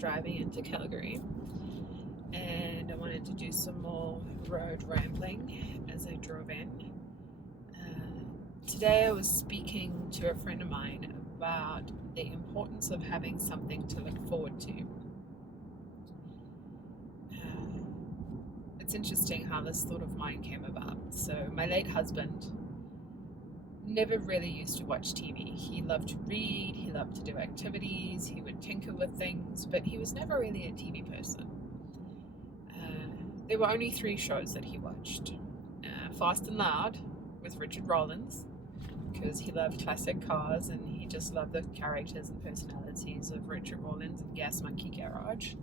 driving into Calgary, and I wanted to do some more road rambling as I drove in. Today I was speaking to a friend of mine about the importance of having something to look forward to. It's interesting how this thought of mine came about. So my late husband never really used to watch TV. He loved to read, he loved to do activities, he would tinker with things, but he was never really a TV person. There were only 3 shows that he watched. Fast and Loud with Richard Rollins, because he loved classic cars and he just loved the characters and personalities of Richard Rollins and Gas Monkey Garage.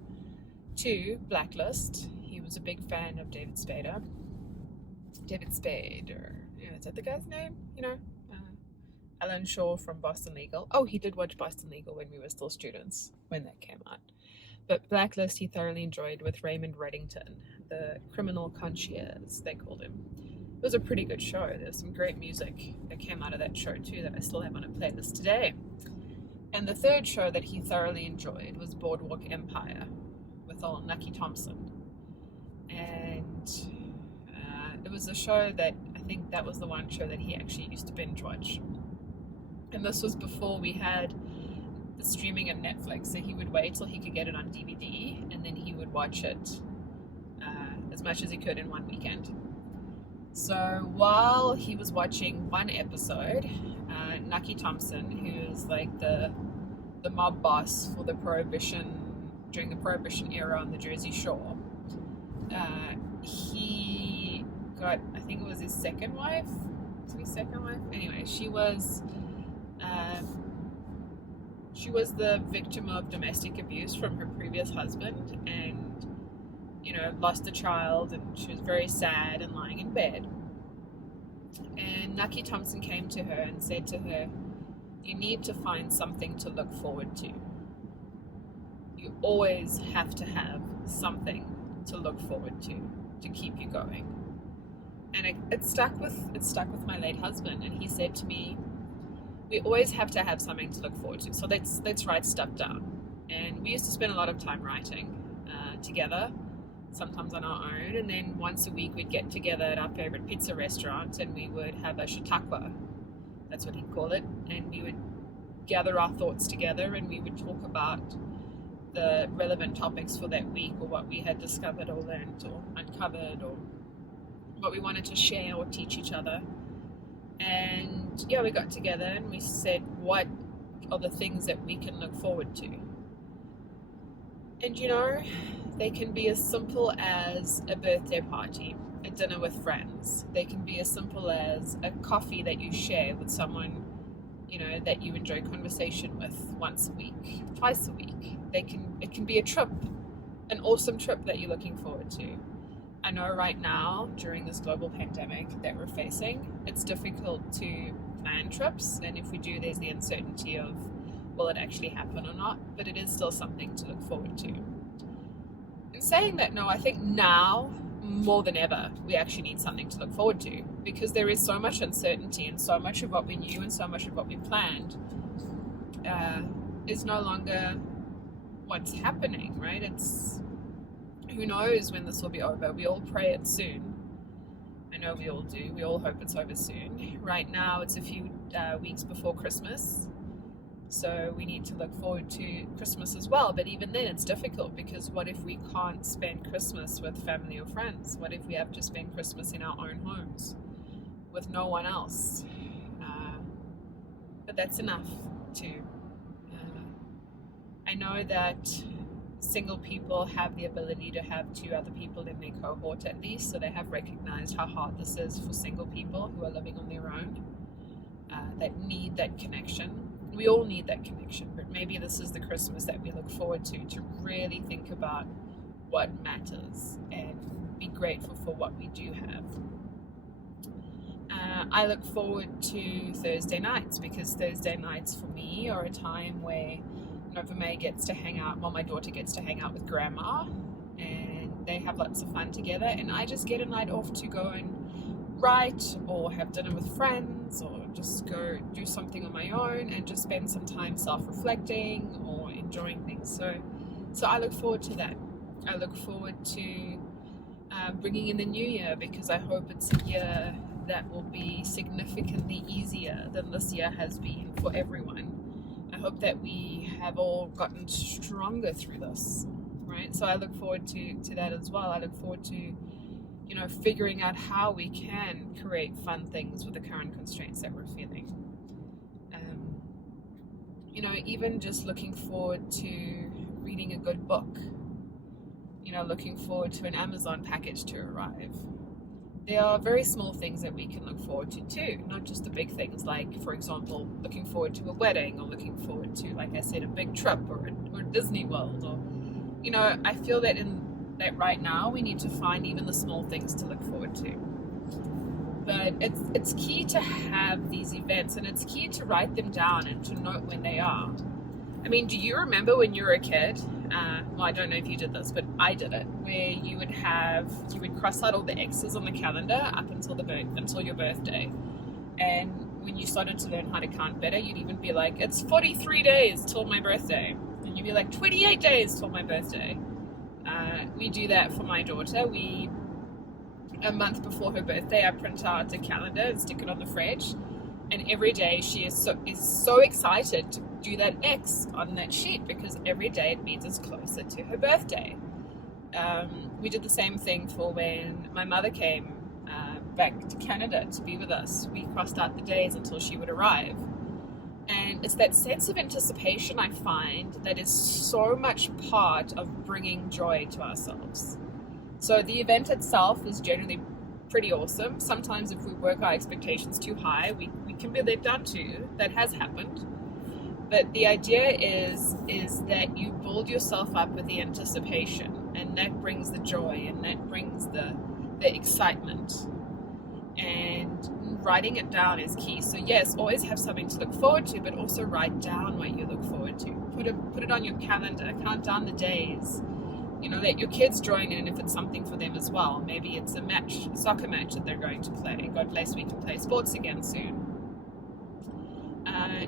2, Blacklist. He was a big fan of David Spade, is that the guy's name? Alan Shaw from Boston Legal. Oh, he did watch Boston Legal when we were still students, when that came out. But Blacklist he thoroughly enjoyed with Raymond Reddington, the criminal concierge, they called him. It was a pretty good show. There's some great music that came out of that show too that I still have on a playlist today. And the 3rd show that he thoroughly enjoyed was Boardwalk Empire with old Nucky Thompson. And it was a show that I think that was the one show that he actually used to binge watch. And this was before we had the streaming of Netflix, so he would wait till he could get it on DVD and then he would watch it as much as he could in one weekend. So while he was watching one episode, Nucky Thompson, who is like the mob boss for during the Prohibition era on the Jersey Shore, he got, I think it was his second wife. Anyway, she was the victim of domestic abuse from her previous husband, and lost a child, and she was very sad and lying in bed. And Nucky Thompson came to her and said to her, "You need to find something to look forward to. You always have to have something to look forward to keep you going." And it stuck with my late husband, and he said to me, "We always have to have something to look forward to. So let's write stuff down." And we used to spend a lot of time writing together, sometimes on our own, and then once a week we'd get together at our favorite pizza restaurant and we would have a chautauqua, that's what he'd call it, and we would gather our thoughts together and we would talk about the relevant topics for that week, or what we had discovered or learned or uncovered, or what we wanted to share or teach each other. And we got together and we said, what are the things that we can look forward to? And they can be as simple as a birthday party, a dinner with friends. They can be as simple as a coffee that you share with someone, that you enjoy conversation with once a week, twice a week. It can be a trip, an awesome trip that you're looking forward to. I know right now, during this global pandemic that we're facing, it's difficult to plan trips, and if we do, there's the uncertainty of, will it actually happen or not? But it is still something to look forward to. In saying that, no, I think now, more than ever, we actually need something to look forward to, because there is so much uncertainty, and so much of what we knew and so much of what we planned is no longer what's happening, right? It's, who knows when this will be over. We all pray it soon. I know we all do. We all hope it's over soon. Right now, it's a few weeks before Christmas, so we need to look forward to Christmas as well. But even then, it's difficult, because what if we can't spend Christmas with family or friends? What if we have to spend Christmas in our own homes with no one else? But that's enough to... I know that single people have the ability to have 2 other people in their cohort at least, so they have recognized how hard this is for single people who are living on their own, that need that connection. We all need that connection, but maybe this is the Christmas that we look forward to really think about what matters and be grateful for what we do have. I look forward to Thursday nights, because Thursday nights for me are a time where Nova May gets to hang out, my daughter gets to hang out with Grandma, and they have lots of fun together, and I just get a night off to go and write or have dinner with friends, or just go do something on my own and just spend some time self-reflecting or enjoying things. So So I look forward to that. I look forward to bringing in the new year, because I hope it's a year that will be significantly easier than this year has been for everyone. I hope that we have all gotten stronger through this, right? So I look forward to that as well. I look forward to, figuring out how we can create fun things with the current constraints that we're feeling. Even just looking forward to reading a good book, looking forward to an Amazon package to arrive. There are very small things that we can look forward to too, not just the big things, like, for example, looking forward to a wedding, or looking forward to, like I said, a big trip, or Disney World, or, I feel that right now we need to find even the small things to look forward to. But it's key to have these events, and it's key to write them down and to note when they are. I mean, do you remember when you were a kid? Well, I don't know if you did this, but I did it, where you would cross out all the X's on the calendar up until your birthday. And when you started to learn how to count better, you'd even be like, it's 43 days till my birthday. And you'd be like, 28 days till my birthday. We do that for my daughter. A month before her birthday, I print out a calendar and stick it on the fridge. And every day she is so excited to do that X on that sheet, because every day it means it's closer to her birthday. We did the same thing for when my mother came back to Canada to be with us. We crossed out the days until she would arrive. And it's that sense of anticipation, I find, that is so much part of bringing joy to ourselves. So the event itself is generally pretty awesome. Sometimes if we work our expectations too high, we can be let down too. That has happened. But the idea is that you build yourself up with the anticipation, and that brings the joy, and that brings the excitement. And writing it down is key. So yes, always have something to look forward to, but also write down what you look forward to. Put it on your calendar, count down the days. Let your kids join in if it's something for them as well. Maybe it's a soccer match that they're going to play. God bless, we can play sports again soon.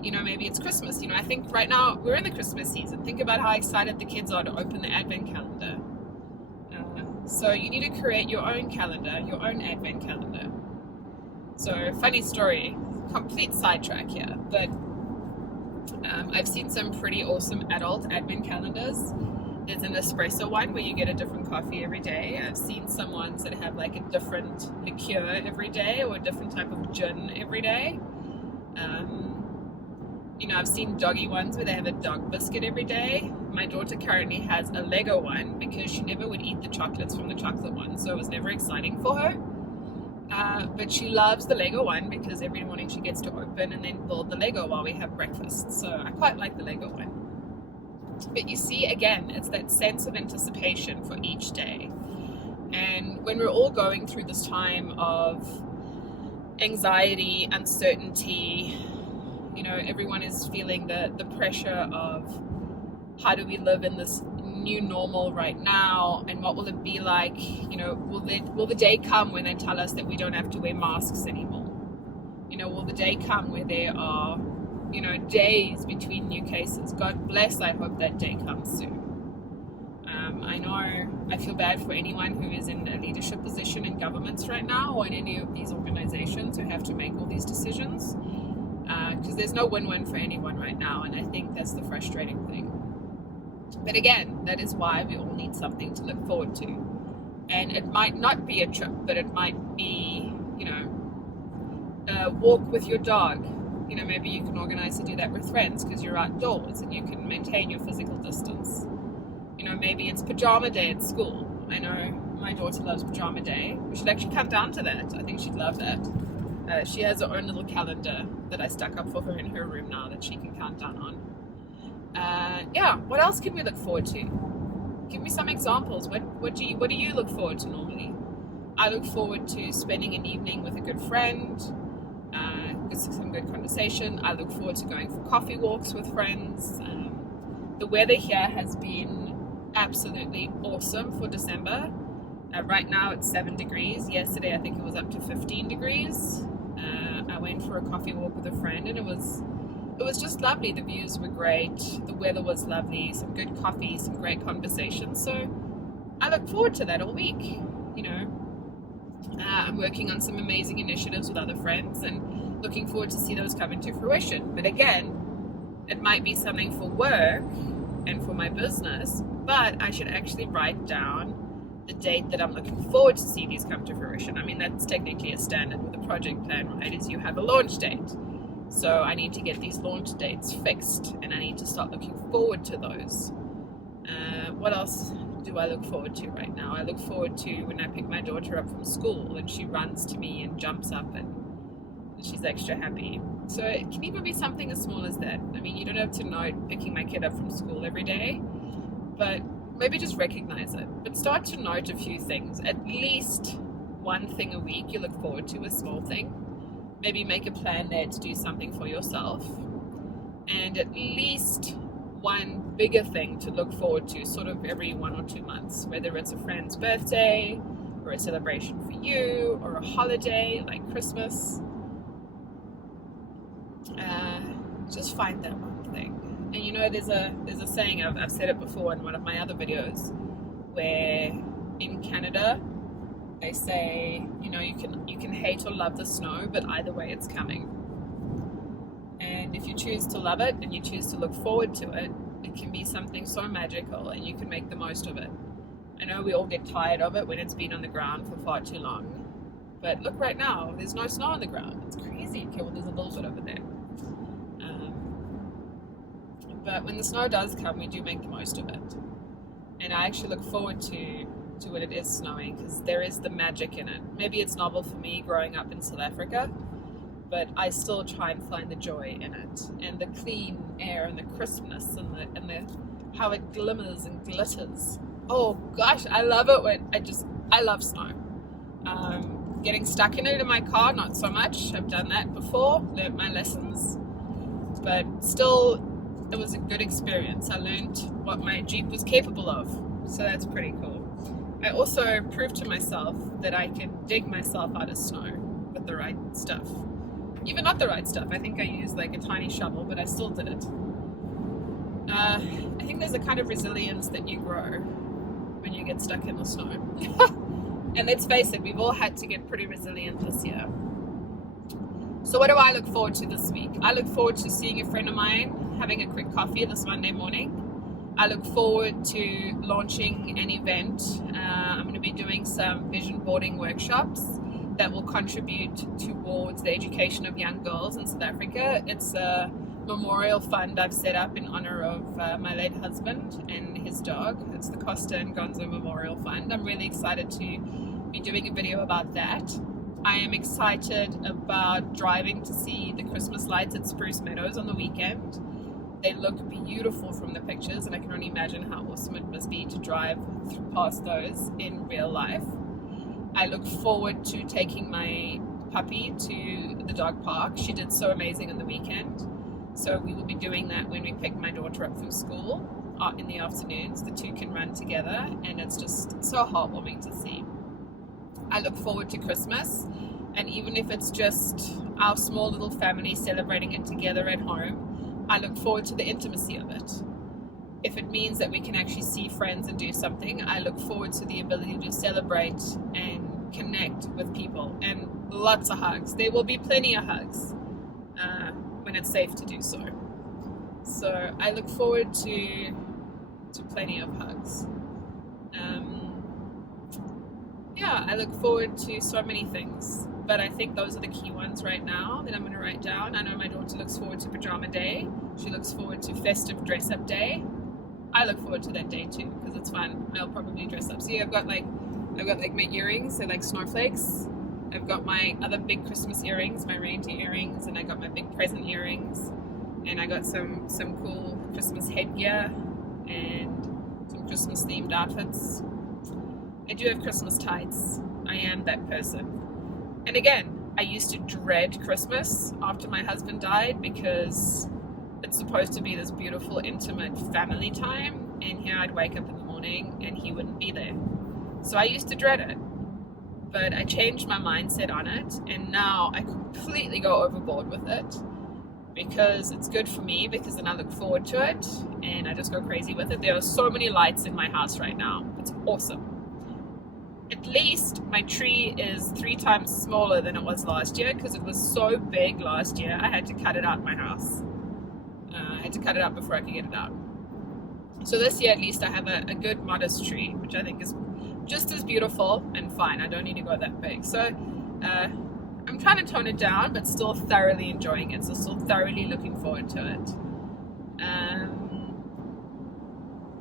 Maybe it's Christmas. I think right now we're in the Christmas season. Think about how excited the kids are to open the Advent calendar. So you need to create your own calendar, your own Advent calendar. So funny story, complete sidetrack here, but I've seen some pretty awesome adult Advent calendars. There's an espresso one where you get a different coffee every day. I've seen some ones that have like a different liqueur every day, or a different type of gin every day. I've seen doggy ones where they have a dog biscuit every day. My daughter currently has a Lego one, because she never would eat the chocolates from the chocolate one, so it was never exciting for her. But she loves the Lego one, because every morning she gets to open and then build the Lego while we have breakfast. So I quite like the Lego one. But you see, again, it's that sense of anticipation for each day. And when we're all going through this time of anxiety, uncertainty, everyone is feeling the pressure of how do we live in this new normal right now, and what will it be like? Will the day come when they tell us that we don't have to wear masks anymore? Will the day come where there are days between new cases? God bless, I hope that day comes soon. I feel bad for anyone who is in a leadership position in governments right now, or in any of these organizations who have to make all these decisions, because there's no win-win for anyone right now, and I think that's the frustrating thing. But again, that is why we all need something to look forward to. And it might not be a trip, but it might be, a walk with your dog. Maybe you can organize to do that with friends, because you're outdoors and you can maintain your physical distance. Maybe it's pajama day at school. I know my daughter loves pajama day. We should actually come down to that. I think she'd love that. She has her own little calendar that I stuck up for her in her room now that she can count down on. What else can we look forward to? Give me some examples. What do you look forward to normally? I look forward to spending an evening with a good friend, some good conversation. I look forward to going for coffee walks with friends. The weather here has been absolutely awesome for December. Right now it's 7 degrees. Yesterday I think it was up to 15 degrees. I went for a coffee walk with a friend, and it was it was just lovely. The views were great, the weather was lovely, some good coffee, some great conversations. So I look forward to that all week. You know, I'm working on some amazing initiatives with other friends and looking forward to see those come into fruition. But again, it might be something for work and for my business, but I should actually write down the date that I'm looking forward to see these come to fruition. I mean, that's technically a standard with a project plan, right? Is you have a launch date. So I need to get these launch dates fixed, and I need to start looking forward to those. What else do I look forward to right now? I look forward to when I pick my daughter up from school and she runs to me and jumps up and she's extra happy. So it can even be something as small as that. I mean, you don't have to note picking my kid up from school every day, but maybe just recognize it. But start to note a few things. At least one thing a week you look forward to, a small thing. Maybe make a plan there to do something for yourself. And at least one bigger thing to look forward to sort of every 1 or 2 months, whether it's a friend's birthday or a celebration for you or a holiday like Christmas. Just find that one thing. And you know, there's a saying, I've said it before in one of my other videos, where in Canada they say, you know, you can hate or love the snow, but either way it's coming. And if you choose to love it and you choose to look forward to it, it can be something so magical and you can make the most of it. I know we all get tired of it when it's been on the ground for far too long, but look right now, there's no snow on the ground. It's crazy. Okay, well, there's a little bit over there. But when the snow does come, we do make the most of it. And I actually look forward to when it is snowing, because there is the magic in it. Maybe it's novel for me growing up in South Africa, but I still try and find the joy in it, and the clean air and the crispness and the how it glimmers and glitters. Oh gosh, I love it when I love snow. Getting stuck in it in my car, not so much. I've done that before, learned my lessons, but still it was a good experience. I learned what my Jeep was capable of, so that's pretty cool. I also proved to myself that I can dig myself out of snow with the right stuff. Even not the right stuff. I think I used like a tiny shovel, but I still did it. I think there's a kind of resilience that you grow when you get stuck in the snow. And let's face it, we've all had to get pretty resilient this year. So what do I look forward to this week? I look forward to seeing a friend of mine, having a quick coffee this Monday morning. I look forward to launching an event. I'm going to be doing some vision boarding workshops that will contribute towards the education of young girls in South Africa. It's a memorial fund I've set up in honor of my late husband and his dog. It's the Costa and Gonzo Memorial Fund. I'm really excited to be doing a video about that. I am excited about driving to see the Christmas lights at Spruce Meadows on the weekend. They look beautiful from the pictures, and I can only imagine how awesome it must be to drive past those in real life. I look forward to taking my puppy to the dog park. She did so amazing on the weekend. So we will be doing that when we pick my daughter up from school in the afternoons. The two can run together, and it's just so heartwarming to see. I look forward to Christmas, and even if it's just our small little family celebrating it together at home, I look forward to the intimacy of it. If it means that we can actually see friends and do something, I look forward to the ability to celebrate and connect with people, and lots of hugs. There will be plenty of hugs when it's safe to do so. So I look forward to plenty of hugs. I look forward to so many things, but I think those are the key ones right now that I'm going to write down. I know my daughter looks forward to pajama day. She looks forward to festive dress up day. I look forward to that day too, because it's fun. I'll probably dress up. See, I've got like my earrings, they're like snowflakes. I've got my other big Christmas earrings, my reindeer earrings, and I got my big present earrings, and I got some cool Christmas headgear and some Christmas themed outfits. I do have Christmas tights. I am that person. And again, I used to dread Christmas after my husband died, because it's supposed to be this beautiful, intimate family time, and here I'd wake up in the morning and he wouldn't be there. So I used to dread it, but I changed my mindset on it, and now I completely go overboard with it, because it's good for me, because then I look forward to it and I just go crazy with it. There are so many lights in my house right now. It's awesome. At least my tree is 3 times smaller than it was last year, because it was so big last year I had to cut it out my house. I had to cut it out before I could get it out. So this year at least I have a good modest tree, which I think is just as beautiful and fine. I don't need to go that big. So I'm trying to tone it down, but still thoroughly enjoying it. So still thoroughly looking forward to it.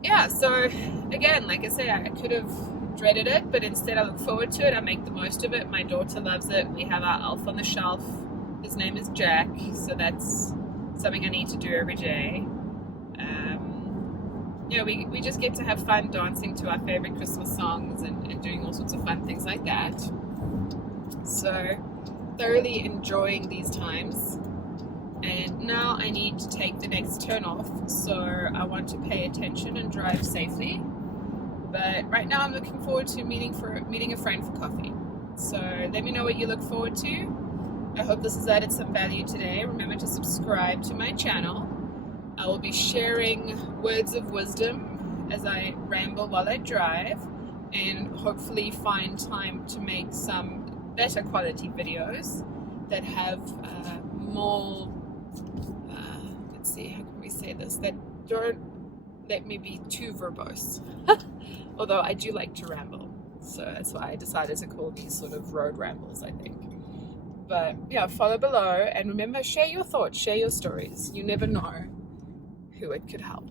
Yeah, so again, like I say, I could have dreaded it, but instead I look forward to it. I make the most of it. My daughter loves it. We have our elf on the shelf. His name is Jack, so that's something I need to do every day. We just get to have fun dancing to our favorite Christmas songs and doing all sorts of fun things like that. So thoroughly enjoying these times. And now I need to take the next turn off, so I want to pay attention and drive safely. But right now I'm looking forward to meeting a friend for coffee. So let me know what you look forward to. I hope this has added some value today. Remember to subscribe to my channel. I will be sharing words of wisdom as I ramble while I drive, and hopefully find time to make some better quality videos that have more, let's see, how can we say this, that don't let me be too verbose. Although I do like to ramble, so that's why I decided to call these sort of road rambles, I think. But yeah, follow below, and remember, share your thoughts, share your stories. You never know who it could help.